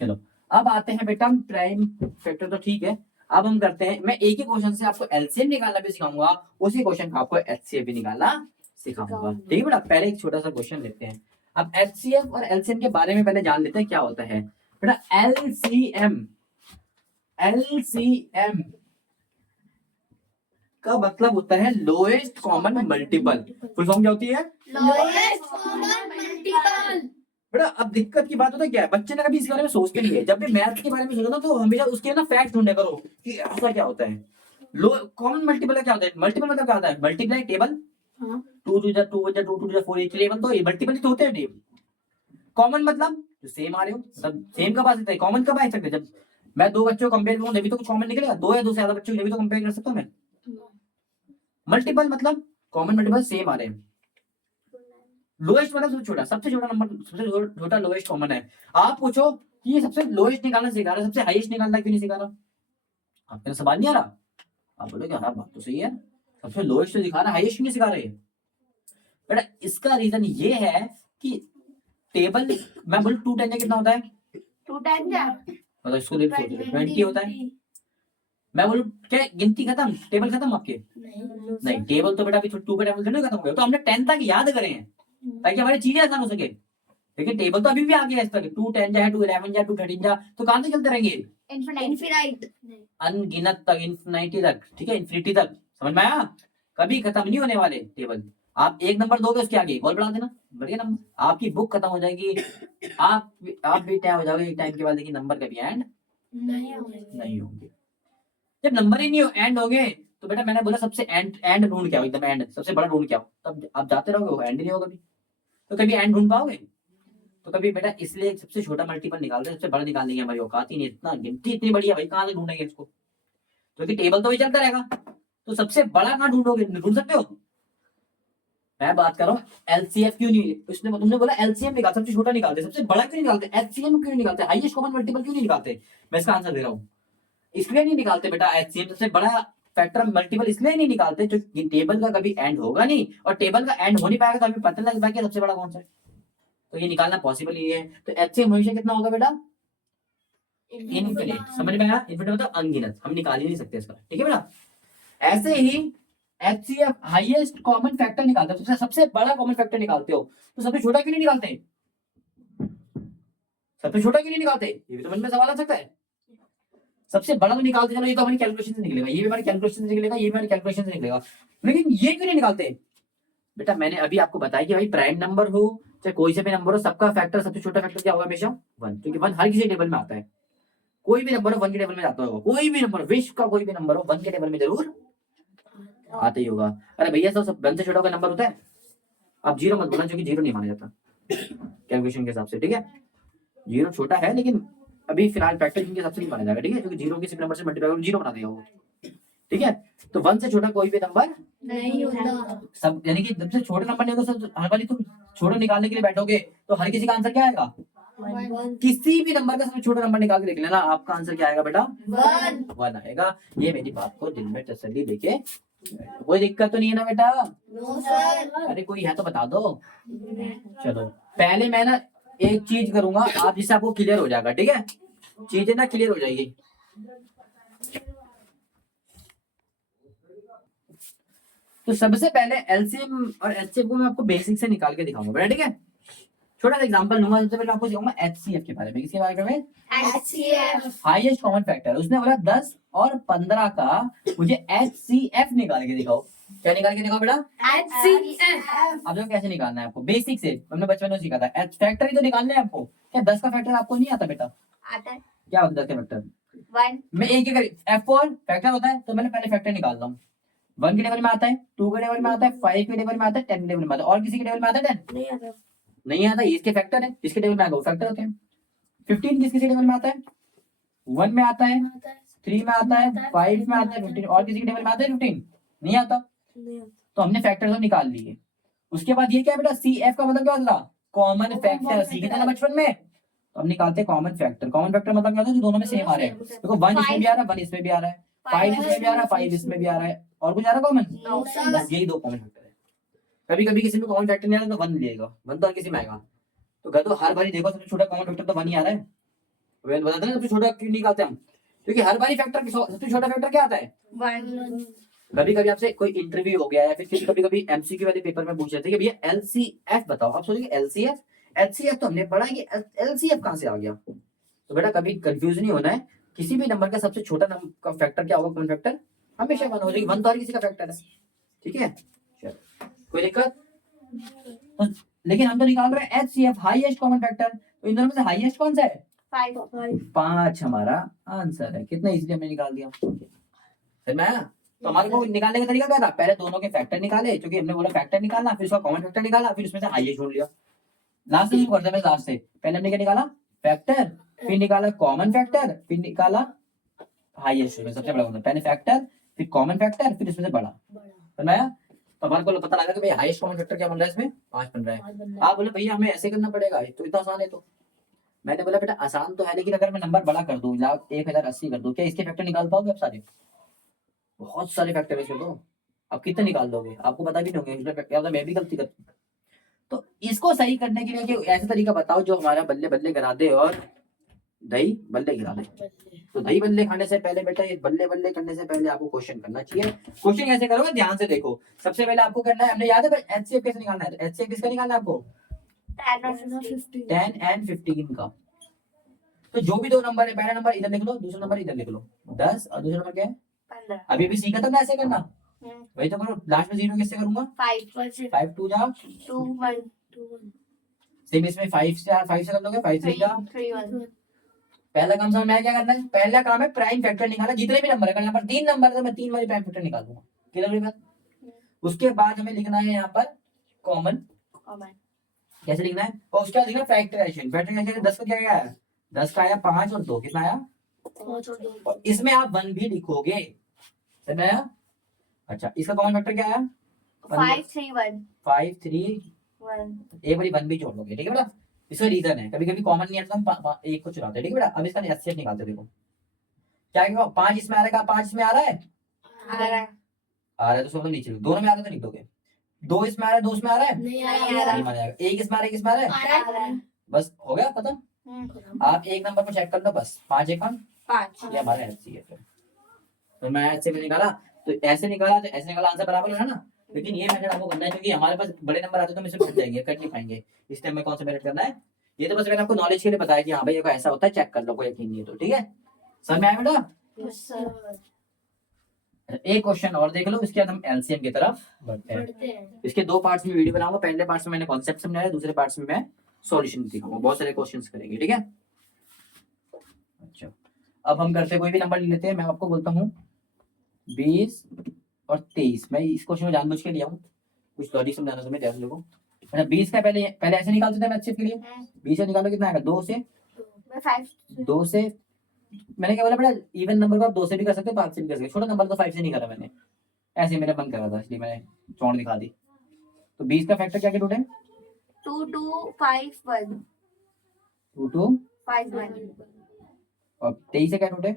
चलो अब आते हैं बेटा प्राइम फैक्टर, तो ठीक है। अब हम करते हैं, मैं एक ही क्वेश्चन से आपको एलसीएम निकालना भी सिखाऊंगा, उसी क्वेश्चन का आपको एचसीएफ भी निकालना सिखाऊंगा। ठीक है बेटा? पहले एक छोटा सा क्वेश्चन लेते हैं। अब एचसीएफ और एलसीएम के बारे में पहले जान लेते हैं क्या होता है बेटा। एलसीएम का मतलब होता है lowest common multiple. Full form क्या होती है? बेटा अब दिक्कत की बात होता है क्या है, बच्चे ने कभी इसके बारे में सोचते नहीं है। जब भी मैथ के बारे में सोचो ना, तो हमेशा उसके ना फैक्ट ढूंढने करो कि ऐसा क्या होता है। लो कॉमन मल्टीपल क्या होता है? मल्टीपल मतलब क्या होता है? मल्टीप्लाई टेबल, 2 2 2 2 2 2 4 टेबल, तो ये मल्टीपल ही तो होते हैं टेबल। कॉमन मतलब जो सेम आ रहे हो, सब सेम कब आ सकते हैं? कॉमन कब आ सकते हैं? जब मैं 2 बच्चों को कंपेयर करूं तभी तो कुछ कॉमन निकलेगा। 2 या 2 से ज्यादा बच्चों को तभी तो कंपेयर कर सकता हूं मैं। मल्टीपल मतलब कॉमन मल्टीपल सेम आ रहे हैं। लोएस्ट मतलब सबसे छोटा नंबर, सबसे छोटा लोएस्ट कॉमन है। आप पूछो कि ये सबसे लोएस्ट निकालना सिखा रहा है, सबसे हाईएस्ट निकालना क्यों नहीं सिखा रहा? आपके सवाल नहीं आ रहा? आप बोलोगे हाँ बात तो सही है, सबसे लोएस्ट तो सिखा रहा है, हाईएस्ट नहीं सिखा रहे। बेटा इसका रीजन ये है कि टेबल, मैं बोलूं 2 10 कितना होता है? 2 10 जा मतलब इसको 20 होता है। मैं बोलूं क्या गिनती खत्म, टेबल खत्म आपके? नहीं, टेबल तो बेटा अभी 2 का टेबल थोड़ी खत्म हो गया, तो हमने 10 तक याद करे हैं ताकि हमारी चीजें आसान हो सके। लेकिन टेबल तो अभी भी आगे है इस तक, 2 10 जा, 2 11 जा, 2 13 जा, तो कहां से चलते रहेंगे? इनफिनाइट अनगिनत तक, इन्फिनिटी तक। ठीक है, इन्फिनिटी तक। समझ में आया? कभी खत्म नहीं होने वाले टेबल। आप 1 नंबर दोगे उसके आगे और बढ़ा देना, बढ़िया नंबर, आपकी बुक खत्म हो जाएगी। आप भी टाइम हो जाओगे टाइम के बाद, लेकिन नंबर कभी एंड नहीं होंगे। जब नंबर ही नहीं एंड होंगे तो बेटा मैंने बोला सबसे एंड ढूंढ क्या हो, एकदम एंड सबसे बड़ा ढूंढ क्या हो, तब आप जाते रहोगे, वो एंड नहीं होगा कभी। तो कभी एंड ढूंढ पाओगे? तो कभी बेटा इसलिए सबसे छोटा मल्टीपल निकालते हैं, सबसे बड़ा निकालने की हमारी औकात ही नहीं, इतना गिनती इतनी बड़ी है भाई, कहाँ से ढूंढेंगे इसको? क्योंकि टेबल तो भी चलता रहेगा, तो सबसे बड़ा कहाँ ढूंढोगे? ढूंढ सकते हो? मैं बात कर रहा हूँ एलसीएफ क्यों नहीं, उसने तुमने बोला एलसीएम निकाल, सबसे छोटा निकालते, सबसे बड़ा क्यों नहीं निकालते? एचसीएम क्यों नहीं निकालते? हाईएस्ट कॉमन मल्टीपल क्यों नहीं निकालते? मैं इसका आंसर दे रहा हूँ, इसलिए नहीं निकालते बेटा। एचसीएम सबसे बड़ा फैक्टर मल्टीपल इसलिए नहीं निकालते जो टेबल का कभी एंड होगा नहीं, और टेबल का एंड हो नहीं पाएगा तो हमें पता लग पाएगा सबसे बड़ा कौन सा है, तो ये निकालना पॉसिबल ही है। तो एचसीएम हमेशा कितना होगा बेटा? इनफिनिट। समझ में आया? इनफिनिट मतलब अनगिनत, हम निकाल ही नहीं सकते इसका। ठीक है बेटा? ऐसे ही एचसीएफ हाईएस्ट कॉमन फैक्टर निकालते हो, सबसे बड़ा कॉमन फैक्टर निकालते हो, तो सबसे छोटा क्यों नहीं निकालते? सबसे छोटा क्यों नहीं निकालते, ये भी तो मन में सवाल आ सकता है। सबसे बड़ा तो निकालते, चलो ये तो हमारी कैलकुलेशन से निकलेगा, ये भी हमारी कैलकुलेशन से निकलेगा, ये भी हमारी कैलकुलेशन से निकलेगा, लेकिन ये क्यों नहीं निकालते। बेटा मैंने अभी आपको बताया कि भाई प्राइम नंबर हो चाहे कोई से भी नंबर हो, सबका फैक्टर सबसे छोटा फैक्टर क्या होगा हमेशा 1, क्योंकि 1 हर किसी टेबल में आता है। कोई भी नंबर हो 1 के टेबल में आता होगा, कोई भी नंबर, विश्व का कोई भी नंबर हो 1 के टेबल में जरूर आता ही होगा। अरे भैया सब 1 से छोटा का नंबर होता है, आप जीरो मत बोलना, क्योंकि जीरो नहीं माना जाता कैलकुलेशन के हिसाब से, ठीक है। जीरो छोटा है लेकिन अभी फिलहाल फैक्टर के हिसाब से नहीं माना जाएगा, ठीक है, क्योंकि जीरो किसी नंबर से मल्टीप्लाई करो जीरो बना देगा वो, ठीक है। तो 1 से छोटा कोई भी नंबर नहीं होता। सब, यानी कि जब से छोटे नंबर नहीं होगा सब, हर बार तुम छोटा निकालने के लिए बैठोगे तो हर किसी का आंसर क्या आएगा, किसी भी नंबर का सबसे छोटा नंबर निकाल के देख लेना, आपका आंसर क्या आएगा बेटा 1 आएगा। ये मेरी बात को दिल में तसल्ली लेके, कोई दिक्कत तो नहीं है ना बेटा। No sir. अरे कोई है तो बता दो। चलो पहले मैं ना एक चीज करूंगा आप, जिससे आपको क्लियर हो जाएगा, ठीक है, चीजें ना क्लियर हो जाएगी। तो सबसे पहले एलसीएम और एचसीएफ को मैं आपको बेसिक से निकाल के दिखाऊंगा बेटा, ठीक है। छोटा सा एग्जांपल लूंगा, सबसे पहले आपको दिखाऊंगा एचसीएफ के बारे में। किसके बारे में, HCF। Highest common factor. उसने बोला 10 और 15 का मुझे एचसीएफ निकाल के दिखाओ। क्या निकाल के दिखाओ बेटा, HCF। अब देखो कैसे निकालना है आपको, बेसिक से हमने बचपन में सीखा था, एच फैक्टर ही तो निकालना है आपको। क्या 10 का फैक्टर आपको नहीं आता बेटा, आता है क्या होता है 10 का फैक्टर, 1। मैं एक F4 फैक्टर होता है, तो मैंने पहले फैक्टर निकाल रहा हूँ। 1 के टेबल में आता है, 2 के टेबल में आता है, 5 के टेबल में आता है, 10 के टेबल में आता है, और किसी के टेबल में आता है 10 नहीं आता। नहीं आता, ये इसके फैक्टर है, इसके टेबल में आएगा वो फैक्टर होते हैं। 15 किसके टेबल में आता है, 1 में आता है, 3 में आता है, 5 में आता है, 15 और किसी के टेबल में आता है 15 नहीं आता। तो हमने फैक्टर तो निकाल लिए। उसके बाद ये क्या है बेटा, सी एफ का मतलब क्या होता है, कॉमन फैक्टर, सीखे थे ना बचपन में। तो हम निकालते हैं कॉमन फैक्टर। कॉमन फैक्टर मतलब क्या होता है, जो दोनों में सेम आ रहे हैं। देखो 1 इसमें भी आ रहा है, 1 इसमें भी आ रहा है, 5 इसमें भी आ रहा है, 5 इसमें भी आ रहा है, और कुछ आ रहा है कॉमन, No, sir. बस यही 2 कॉमन फैक्टर है। कभी कभी किसी में कॉमन फैक्टर नहीं आ रहा तो 1 लेगा, 1 तो हर किसी में आएगा। तो कहते हो हर बारी देखो सबसे छोटा कॉमन फैक्टर तो 1 ही आ रहा है। वे बताते हैं सबसे छोटा क्यों निकालते हैं हम, क्योंकि हर बारी फैक्टर सबसे छोटा फैक्टर क्या आता है 1। कभी कभी आपसे कोई इंटरव्यू हो गया या फिर कभी कभी एमसीक्यू वाले पेपर में पूछ रहे थे कि भैया एलसीएफ बताओ, आप सोचेंगे एलसीएफ, एचसीएफ तो हमने पढ़ा है कि एलसीएफ कहां से आ गया। तो बेटा कभी कंफ्यूज नहीं होना है, किसी भी नंबर का सबसे छोटा नंबर का फैक्टर क्या होगा, कॉमन फैक्टर हमेशा 1 हो जाएगी, 1 तो हर किसी का फैक्टर है, ठीक है। चलो कोई दिक्कत, तो लेकिन हम तो निकाल रहे हैं एचसीएफ हाईएस्ट कॉमन फैक्टर, तो इन दोनों में से हाईएस्ट कौन सा है, 5 हमारा आंसर है। कितना इजीली हमने निकाल दिया, फिर मैं तो हमारे को निकालने का तरीका क्या था, पहले दोनों के फैक्टर निकाले, क्योंकि हमने बोला फैक्टर निकालना, फिर उसका कॉमन फैक्टर निकाला, फिर उसमें से हाईएस्ट ढूंढ लिया। लास्ट में करते हैं, लास्ट से पहले हमने क्या निकाला, फैक्टर, फिर निकाला कॉमन फैक्टर, फिर निकाला हाईएस्ट में सबसे बड़ा होता है, पहले फैक्टर फिर कॉमन फैक्टर फिर इसमें से बड़ा, समझ आया। तो हमारे को पता लगा कि भाई हाईएस्ट कॉमन फैक्टर क्या बन रहा है, इसमें 5 बन रहा है। आप बोले भैया हमें ऐसे करना पड़ेगा, तो इतना आसान है। तो मैंने बोला बेटा आसान तो है, लेकिन अगर मैं नंबर बड़ा कर दूं, 1080 कर दूं, क्या इसके फैक्टर निकाल पाओगे आप सारे, बहुत सारे फैक्टर है इसमें, तो आप कितने निकाल दोगे, आपको पता भी नहीं होंगे, इसमें क्या होता है मैं भी गलती करती हूँ। तो इसको सही करने के लिए कि ऐसा तरीका बताओ जो हमारा बल्ले बल्ले करा दे और दही बल्ले गिरा दे। तो दही बल्ले खाने से पहले बेटा ये बल्ले बल्ले करने से पहले आपको क्वेश्चन करना चाहिए। क्वेश्चन कैसे करोगे, ध्यान से देखो। सबसे पहले आपको करना है, हमने याद है एचसीएफ कैसे निकालना है, तो एचसीएफ किसका निकालना है आपको, 10 and 15 का। तो जो भी 2 नंबर है, पहला नंबर इधर लिख लो, दूसरा नंबर इधर लिख लो, 10 और दूसरा नंबर क्या है 15। अभी भी सीखा था ना ऐसे करना, वही तो करो। लास्ट में 0 किससे करूंगा, 5 2 जा 2 1 सेम, इसमें 5 से 5 से कर दोगे, 5 3 जा 3 1। पहला काम समझ में आया क्या करना है, पहला काम है प्राइम फैक्टर निकालना, जितने भी नंबर है, अगर यहाँ पर 3 नंबर है तो मैं 3 वाली प्राइम फैक्टर निकालूंगा, क्लियर है बात। उसके बाद हमें लिखना है यहाँ पर कॉमन, कैसे लिखना है, और उसके बाद लिखना फैक्टराइजेशन। फैक्टराइजेशन 10 का क्या आया, 10 का आया 5 और 2 कितना आया, और इसमें आप 1 भी लिखोगे, समझ आया। अच्छा इसका कॉमन फैक्टर क्या आया, 5 3 1 5 3 1। एक बारी 1 भी जोड़ लोगे, ठीक है बेटा। इसका रीजन है कभी कभी कॉमन नहीं आता तो हम एक को चुराते हैं, ठीक है बेटा। अब इसका एचसीएफ निकालते हैं, देखो क्या है, 5 इसमें आ रहा है, 5 इसमें आ रहा है, आ रहा है तो सब नीचे लिख, दोनों में आ रहा है तो लिख दोगे, 2 इसमें आ रहा है, 2 इसमें आ रहा है, नहीं आ नहीं रहा माना जाएगा, 1 इसमें आ रहा है, 1 इसमें आ रहा है, बस हो गया खत्म। आप एक नंबर को चेक कर लो बस, 5 1 5। ये हमारा एचसीएफ है। तो मैं एचसीएफ निकाला, तो ऐसे निकाला, तो ऐसे निकाला, आंसर बराबर है ना। लेकिन ये मेथड आपको करना है, क्योंकि हमारे पास बड़े नंबर आते तो हम इसमें फंस जाएंगे, कर नहीं पाएंगे, इसलिए हमें कौन सा मेथड करना है, ये तो बस मैंने आपको नॉलेज के लिए बताया कि हाँ भाई ये को ऐसा होता है, चेक कर लो, कोई यकीन नहीं है तो, ठीक है। समझ में आया बेटा? Yes sir. एक क्वेश्चन और देख लो, इसके बाद हम एलसीएम की तरफ बढ़ते हैं। पढ़ते हैं। इसके 2 पार्ट्स में वीडियो बनाऊंगा। पहले पार्ट्स में मैंने कॉन्सेप्ट समझाया, दूसरे पार्ट्स में मैं सॉल्यूशन दिखाऊंगा, बहुत सारे क्वेश्चंस करेंगे, ठीक है। अच्छा, अब हम करते कोई भी नंबर ले लेते हैं। मैं आपको बोलता हूँ 20 और 23। मैं इस क्वेश्चन को जानबूझ के लिया हूँ, कुछ लॉजिक समझाना तुम्हें, ध्यान लोगों। अच्छा, 20 का पहले पहले ऐसे निकालते थे मैथ्स के लिए। 20 से निकालो कितना आएगा? 2 से, मैं 5 2 से मैंने क्या बोला बेटा, इवन नंबर को आप 2 से भी कर सकते हो, 5 से भी कर सकते हो। छोटा नंबर तो 5 से नहीं करा मैंने, ऐसे मेरा मन कर रहा था इसलिए मैंने चौड़ दिखा दी। तो 20 का फैक्टर क्या क्या टूटे? 2 2 5 1 2 2 5 1 और 23 से क्या टूटे?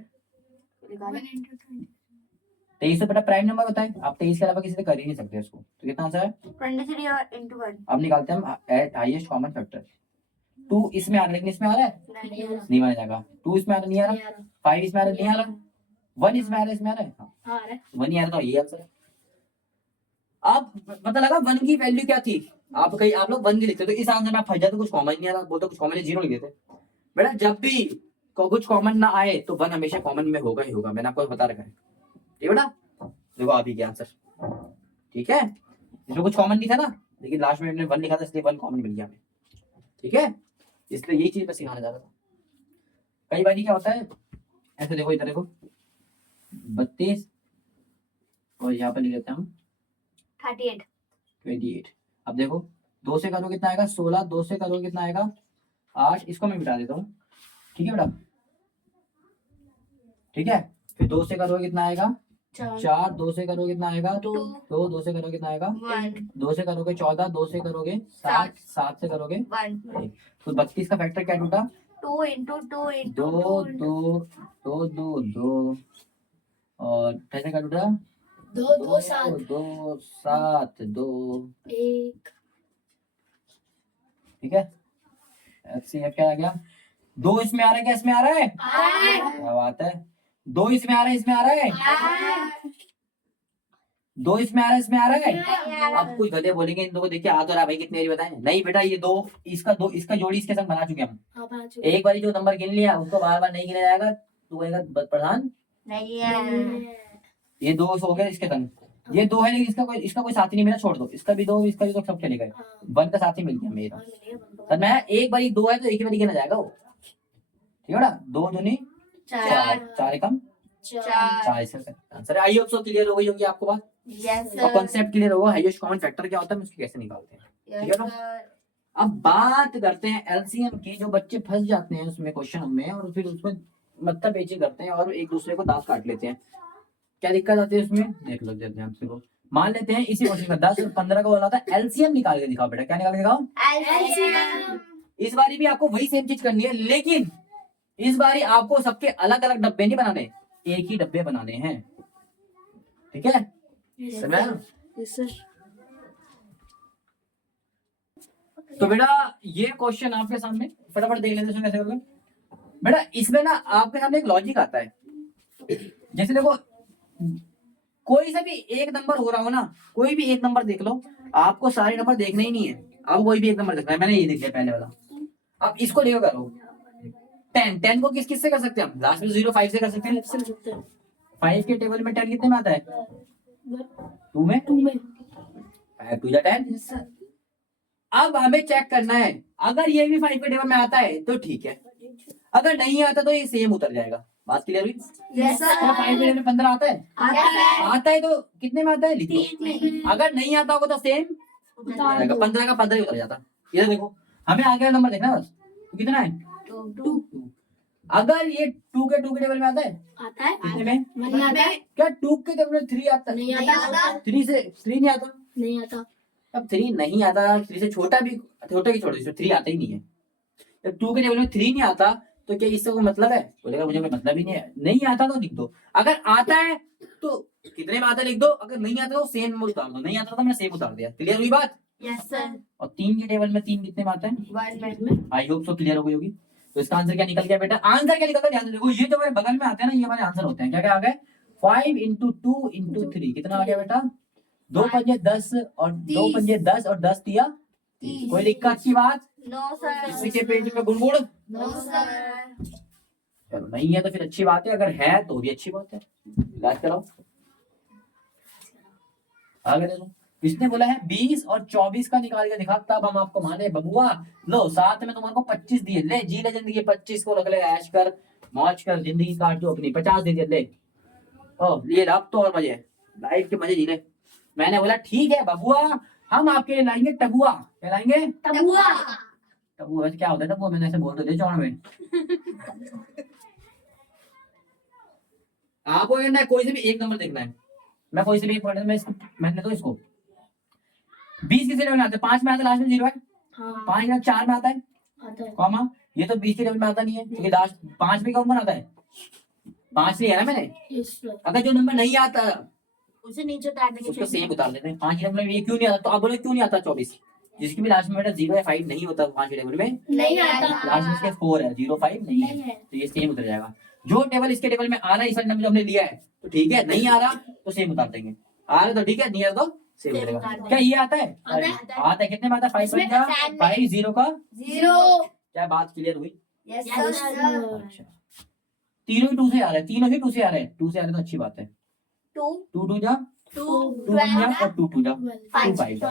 23 तो बेटा प्राइम नंबर होता है, आप 23 के अलावा किसी से कर ही नहीं सकते उसको। तो कितना आंसर है? 23 और into 1 अब निकालते हैं हम हाईएस्ट कॉमन फैक्टर। 2 इसमें आ रहा है, लेकिन इसमें आ रहा है नहीं माना जाएगा। 2 इसमें आ रहा, नहीं आ रहा। 5 इसमें आ रहा, नहीं आ रहा। 1 इसमें आ रहा, इसमें आ रहा है, हाँ 1 ही आ रहा, तो ये आंसर है। अब पता लगा 1 की वैल्यू क्या थी। आप लोग 1 की लिखते तो इस आंसर में आप फंस जाते, कुछ कॉमन नहीं आ रहा, बोलते कुछ कॉमन है, 0 लिख देते। बेटा जब भी कुछ कॉमन ना आए तो 1 हमेशा कॉमन में होगा ही होगा, मैंने आपको बता रखा है, ठीक है बेटा। देखो आप ही के आंसर, ठीक है। इसमें कुछ कॉमन नहीं था ना, लेकिन लास्ट में हमने 1 लिखा था, इसलिए 1 कॉमन मिल गया हमें, ठीक है। इसलिए यही चीज मैं सिखाना चाह रहा था। कई बार क्या होता है, ऐसे देखो, इधर देखो 32 और यहाँ पर लिख देते हैं हम 38 28। अब देखो 2 से करो कितना आएगा? 16। 2 से करो कितना आएगा? 8। इसको मैं मिटा देता हूँ, ठीक है बेटा, ठीक है। फिर 2 से करो कितना आएगा? 4। 2 से करो कितना आएगा? 2। 2 से करो कितना आएगा? 1 2 से करोगे 14। 2 से करोगे 7। 7 से करोगे 1 तो 32 का फैक्टर क्या टूटा? 2 into 2 into 2 2 2 2 2 2 और कैसे का टूटा? 2 2 7 2 7 2, 1 ठीक है। एचसीएफ क्या आ गया? 2 इसमें आ रहा है, क्या इसमें आ रहा है? क्या बात है। 2 इसमें आ रहा है, इसमें आ रहा है। 2 इसमें आ रहा है, इसमें आ रहा है। अब कुछ गधे बोलेंगे इन दो को देखिए आ तो रहा भाई, कितने बारी बताएं? नहीं बेटा, ये 2 इसका जोड़ी इसके संग बना चुके हम। एक बारी जो नंबर गिन लिया उसको बार बार नहीं गिना जाएगा, तू कहेगा प्रधान नहीं है। ये 2 हो गए इसके संग, ये 2 है, लेकिन इसका कोई साथी नहीं मेरा, छोड़ दो। इसका भी 2, इसका भी 2, सब चले गए। 1 का साथी मिल गया मेरा। तो मैं एक बारी 2 है तो एक ही बारी गिना जाएगा वो, ठीक है बेटा। 2 दूनी 4, 4 एकम 4 इसका आंसर है। आई होप सो क्लियर हो गई होगी आपको बात, यस और कॉन्सेप्ट क्लियर होगा हाईएस्ट कॉमन फैक्टर क्या होता है, उसको कैसे निकालते हैं, ठीक है ना। अब बात करते हैं एलसीएम की। जो बच्चे फंस जाते हैं उसमें क्वेश्चन में, और फिर उसमें मतलब पेची करते हैं और एक दूसरे को दांत काट लेते हैं। क्या दिक्कत आती है उसमें, देख लो ध्यान से। मान लेते हैं इसी क्वेश्चन का 10 और 15 का बोला था, एलसीएम निकाल के दिखाओ बेटा। क्या निकाल के दिखाओ? इस बारी भी आपको वही सेम चीज करनी है, लेकिन इस बारी आपको सबके अलग अलग डब्बे नहीं बनाने, एक ही डब्बे बनाने हैं, ठीक है। समझ? तो बेटा ये क्वेश्चन आपके सामने फटाफट देख लेते हैं कैसे होगा बेटा। इसमें ना आपके सामने एक लॉजिक आता है, जैसे देखो कोई सा भी एक नंबर हो रहा हो ना, कोई भी एक नंबर देख लो, आपको सारे नंबर देखने ही नहीं है। अब कोई भी एक नंबर देखना है, मैंने ये देख लिया पहले वाला। अब इसको लेकर करो 10 को किस से कर सकते हैं हम? लास्ट में 0 5 से कर सकते हैं। 5 के टेबल में 10 कितने में आता है? 2 में 5 2 10। अब हमें चेक करना है, अगर ये भी 5 के टेबल में आता है तो ठीक है, अगर नहीं आता तो ये सेम उतर जाएगा। बात क्लियर हुई? Yes sir. 5 के टेबल में 15 आता है? आता है तो कितने में आता है? लिख दो। 3 में। अगर नहीं आता होगा तो सेम उतर जाएगा, 15 का 15 ही उतर जाता। इधर देखो, हमें आगे नंबर देखना बस, तो कितना है? 2 अगर ये 2 के टेबल में आता है? आता है। कितने में? नहीं आता है। क्या 2 के टेबल में 3 आता है? नहीं आता। 3 से 3 नहीं आता। नहीं आता। अब 3 नहीं आता, 3 से छोटा भी, छोटा की छोड़ो, इसमें 3 आता ही नहीं है। जब 2 के टेबल में 3 नहीं आता तो क्या इससे कोई मतलब है? बोलेगा मुझे कोई मतलब ही नहीं है। नहीं आता तो लिख दो, अगर आता है तो कितने में आता है लिख दो, अगर नहीं आता तो सेम में उतार दो। नहीं आता तो मैंने सेम उतार दिया। क्लियर हुई बात? Yes sir. और 3 के टेबल में 3 कितने में आता है? 1 में। आई होप सो क्लियर हो गई होगी। तो इसका आंसर क्या निकल गया बेटा? आंसर क्या निकलता है ध्यान से देखो, ये जो हमारे बगल में आते हैं ना, ये हमारे आंसर होते हैं। क्या क्या आ गए? 5 into 2 into 3 कितना आ गया बेटा? 2 पंजे 10 और 2 पंजे 10 और 10 दिया 30। कोई दिक्कत की बात? No sir. किसी के पेज में गुड़गुड़? No sir. चलो नहीं है तो फिर अच्छी बात है, अगर है तो भी अच्छी बात है, इलाज कराओ। आगे देखो, इसने बोला है 20 और 24 का निकाल के दिखा, तब हम आपको माने बबुआ। लो साथ में तुम्हारे को 25 दिए, ले जी ले जिंदगी, 25 को रख ले, ऐश कर मौज कर, जिंदगी काट दो अपनी, 50 दे दिए ले। ओ ये अब तो और मजे, लाइफ के मजे जी ले। मैंने बोला ठीक है बबुआ, हम आपके लिए लाएंगे टबुआ। क्या लाएंगे? टबुआ। टबुआ वैसे क्या होता है टबुआ? मैंने ऐसे बोल तो दिया चौड़ में। आपको कहना है कोई से भी एक नंबर देखना है, मैं कोई से भी एक पढ़ मैं इसको मैंने तो इसको 20 किसी लेवल में आता है, 5 में आता है, लास्ट में 0 है। हाँ 5 में 4 में आता है आता है। कॉमा, ये तो 20 के लेवल में आता नहीं है क्योंकि लास्ट 5 में कौन आता है? 5 लिया ना मैंने। Yes sir. अगर जो नंबर नहीं आता उसे नीचे उतार देंगे। उसको सेम उतार देते हैं। 5 लेवल में ये क्यों नहीं आता? तो आप बोले क्यों नहीं आता 24? जिसकी भी लास्ट में बेटा 0 या 5 नहीं होता 5 लेवल में, नहीं आता। लास्ट में इसके 4 है, 0 5 नहीं नहीं है, है। तो ये सेम उतर जाएगा। जो टेबल इसके टेबल में आ रहा है इस वाले नंबर जो हमने लिया है तो ठीक है, नहीं आ रहा तो सेम उतार देंगे, आ रहा है तो ठीक है, नहीं आ रहा तो सेम सेम उतरेगा। उतार देंगे। क्या ये आता है? आता है। आता है। कितने में आता है? 5 इसमें का आसान में- 5 0 का। 0। क्या बात क्लियर हुई? Yes Yes, sir. sir. अच्छा, तीनों ही 2 से आ रहे हैं, तीनों ही 2 से आ रहे हैं, 2 से आ रहे हैं तो अच्छी बात है। 2 2 2 जा 2 2 1 जा और 2 2 जा 5 5 जा।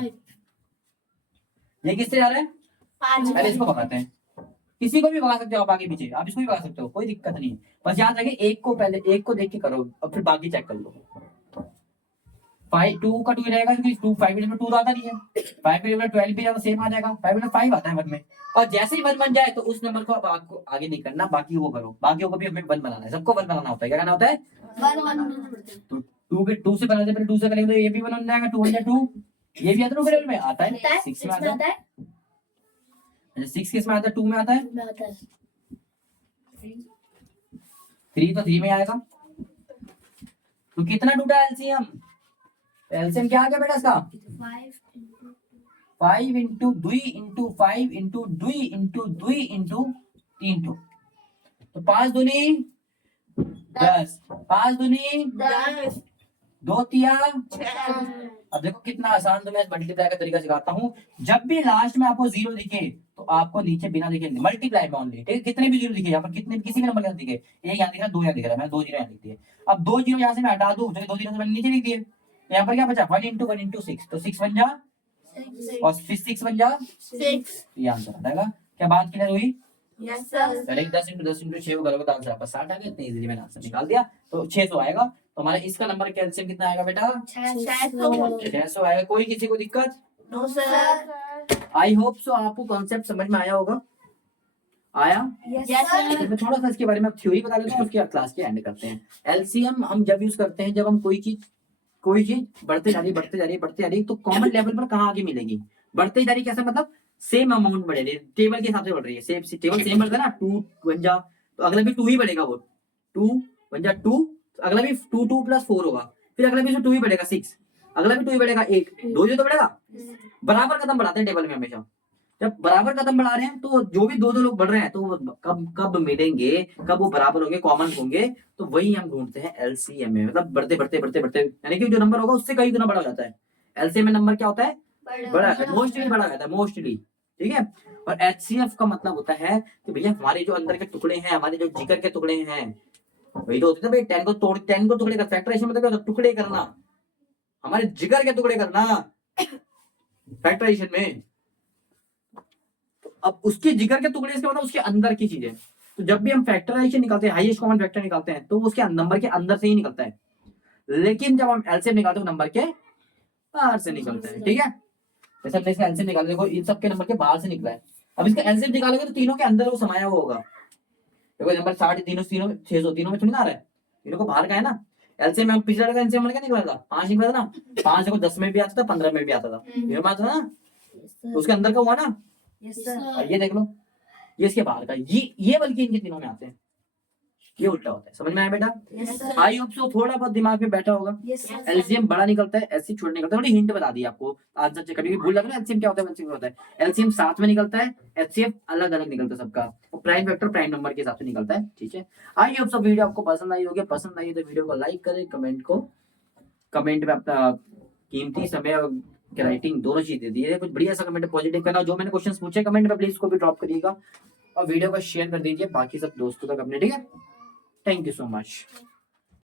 ये किससे आ रहा है? 5। पहले इसको भगाते हैं, किसी को भी भगा सकते हो आप आगे पीछे, आप इसको भी भगा सकते हो, कोई दिक्कत नहीं है। बस याद रखिए एक को पहले एक को देख के करो और फिर बाकी चेक कर लो। 5 2 का 2 रहेगा क्योंकि 2 5 में 2 तो आता नहीं है, 5 में 12 भी जाएगा सेम आ जाएगा, 5 में 5 आता है 1 में। और जैसे ही 1 बन जाए तो उस नंबर को अब आपको आगे नहीं करना, बाकी वो करो, बाकी को भी हमें 1 बनाना है, सबको 1 बनाना होता है। क्या करना होता है? 1 तो 2 के 2 से बनाने पहले 2 से करेंगे तो ये भी 1 बन जाएगा, 2 1 2 ये भी आता है में आता है, 6 में आता है। अच्छा 6 किस में आता है? 2 में आता है, 3 तो 3 में आएगा। तो कितना टूटा एलसीएम? एलसीएम क्या आ गया बेटा इसका? 5 into 2 into 5 into 2 into 2 into 3 two, तो 5 दूनी 10, 5 दूनी 10 2 तिया। 6। अब देखो कितना आसान तुम्हें मल्टीप्लाई का तरीका सिखाता हूँ। जब भी लास्ट में आपको 0 दिखे तो आपको नीचे बिना दिखे मल्टीप्लाई में ओनली, ठीक है? कितने भी 0 दिखे यहाँ पर, कितने किसी भी नंबर के दिखे, एक यहाँ दिख रहा है 2 यहाँ दिख रहा है, मैंने 2 0 यहाँ लिख दिए। अब 2 0 यहाँ से मैं हटा दूं, 2 0 से मैंने नीचे लिख दिए, तो यहाँ पर क्या बचा? 1 इंटू 1 इंटू 6, तो 6 बन जा और फिर 6 बन जा, 6। ये आंसर आ जाएगा। क्या बात क्लियर हुई? Yes sir. पहले 10 इंटू 10 इंटू 6 करोगे तो आंसर आपका 60 आ गया, इतनी इजीली मैंने आंसर निकाल दिया, तो 600 आएगा। तो हमारे इसका नंबर कैल्शियम कितना आएगा बेटा? 600 आएगा। कोई किसी को दिक्कत? No sir. I hope so आपको कॉन्सेप्ट समझ में आया होगा। आया? यस तो सर। मैं थोड़ा सा इसके बारे में थ्योरी बता देता हूँ, उसके बाद क्लास के एंड करते हैं। एलसीएम हम जब यूज करते हैं, जब हम कोई चीज बढ़ते जा रही बढ़ते जा रही बढ़ते जा रही, तो कॉमन लेवल पर कहाँ आगे मिलेगी? बढ़ते जा रही कैसा मतलब? सेम अमाउंट बढ़ रही है, टेबल के हिसाब से बढ़ रही है, सेम टेबल सेम बढ़ता है ना, 2 बन जा तो अगला भी 2 ही बढ़ेगा, वो 2 बन जा 2, अगला भी 2 2 प्लस 4 होगा, फिर अगला भी 2 ही बढ़ेगा 6, अगला भी 2 ही बढ़ेगा 8, 2 जो तो बढ़ेगा। बराबर कदम बढ़ाते हैं टेबल में हमेशा। जब बराबर कदम बढ़ा रहे हैं तो जो भी 2 लोग बढ़ रहे हैं तो वो कब मिलेंगे, कब वो बराबर होंगे, कॉमन होंगे, तो वही हम ढूंढते हैं एलसीएम में। मतलब बढ़ते बढ़ते बढ़ते बढ़ते यानी कि जो नंबर होगा उससे कई गुना बड़ा हो जाता है। एलसीएम में नंबर क्या होता है? बड़ा, मोस्टली बड़ा हो जाता है, मोस्टली, ठीक है। और एचसीएफ का मतलब होता है कि भैया हमारे जो अंदर के टुकड़े हैं, हमारे जो जिगर के टुकड़े हैं, वही तो होते हैं भाई 10 को तोड़ 10 को टुकड़े कर, फैक्टराइजेशन मतलब क्या होता है? टुकड़े करना, हमारे जिगर के टुकड़े करना फैक्टराइजेशन में। तो अब उसके जिगर के टुकड़े से मतलब उसके अंदर की चीजें, तो जब भी हम फैक्टराइजेशन निकालते हैं, हाईएस्ट कॉमन फैक्टर निकालते हैं, तो वो उसके नंबर के अंदर से ही निकलता है, लेकिन जब हम एलसीएम निकालते हैं नंबर के बाहर से निकलता है, ठीक है। जैसे हमने इसका एलसीएम निकाला, देखो इन सब के नंबर के बाहर से निकला है। अब इसका एलसीएम निकालोगे तो तीनों के अंदर वो समाया हुआ होगा। देखो नंबर 60 तीनों 600 तीनों में थोड़ी ना आ रहा है, तीनों को बाहर का है ना। एलसीएम में हम पिछले वाले का एलसीएम क्या निकला था? 5 निकला था ना। 5 देखो 10 में भी आता था, 15 में भी आता था, तीनों में आता था ना, तो उसके अंदर का हुआ ना। और ये देख लो, ये इसके बाहर का, ये बल्कि इनके तीनों में आते हैं, ये उल्टा होता है। समझ में आया बेटा? आई होप सो थोड़ा बहुत दिमाग में बैठा होगा। एलसीएम बड़ा निकलता है, एचसी छोटा निकलता है। थोड़ी हिंट बता दी आपको आंसर से, कभी भी भूल लगे ना एलसीएम क्या होता है, एलसीएम क्या होता है। एलसीएम साथ में निकलता है, एचसीएफ अलग अलग निकलता है सबका, और प्राइम वेक्टर प्राइम नंबर के हिसाब से निकलता है, ठीक है। आई होप सो वीडियो आपको पसंद आई होगी। पसंद आई तो वीडियो को लाइक करें, कमेंट में अपना कीमती समय कि राइटिंग, दोनों चीज दे दी है। कुछ बढ़िया सा कमेंट पॉजिटिव करना, जो मैंने क्वेश्चंस पूछे कमेंट में प्लीज को भी ड्रॉप करिएगा और वीडियो को शेयर कर दीजिए बाकी सब दोस्तों तक अपने, ठीक है। Thank you so much.